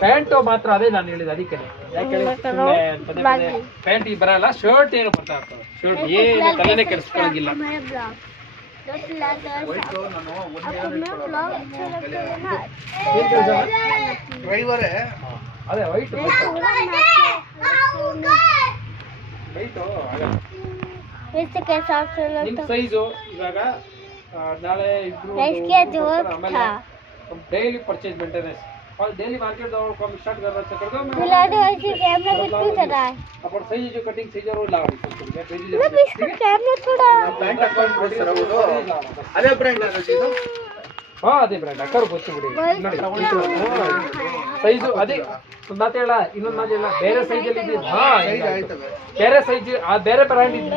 pant ಮಾತ್ರ ಅದೇ ನಾನು ಹೇಳಿದೆ ಅದಕ್ಕೆ ಪ್ಯಾಂಟ್ ಬರಲ್ಲ ಶರ್ಟ್ ಏನು ಬರ್ತಾ ಇರ್ತದೆ ಶರ್ಟ್ ಏನು ತಲೆನೇ ಕೆಡಿಸ್ಕೊಳ್ಳೋಂಗಿಲ್ಲ ಅದೇ ವೈಟ್ ನಿಮ್ ಸೈಜು ಇವಾಗ ನಾಳೆ ಇಬ್ರು ಡೈಲಿ ಪರ್ಚೇಸ್ ಮೇಂಟೆनेंस और डेली मार्केट दौड़ को स्टार्ट कर रहा कर दो मैं कैमरा बिल्कुल चला है अपन सही जो कटिंग सही जरूर लगा मैं इसको कैमरा थोड़ा ब्रांड अकाउंट सर वो अरे ब्रांड लगा ಇದು ಹಾ ಅದೇ ಬ್ರಾಂಡ್ ಅಕ್ಕರು ಬಚ್ಚು ಬಿಡಿ ನೋಡಿ ಸೈಜ್ ಅದೇ ಮಾತು ಹೇಳ ಇನ್ನೊಂದು ಮಾತು ಹೇಳ ಬೇರೆ ಸೈಜ್ ಅಲ್ಲಿ ಇದೆ ಹಾ ಬೇರೆ ಸೈಜ್ ಆ ಬೇರೆ ಬ್ರಾಂಡ್ ಇದೆ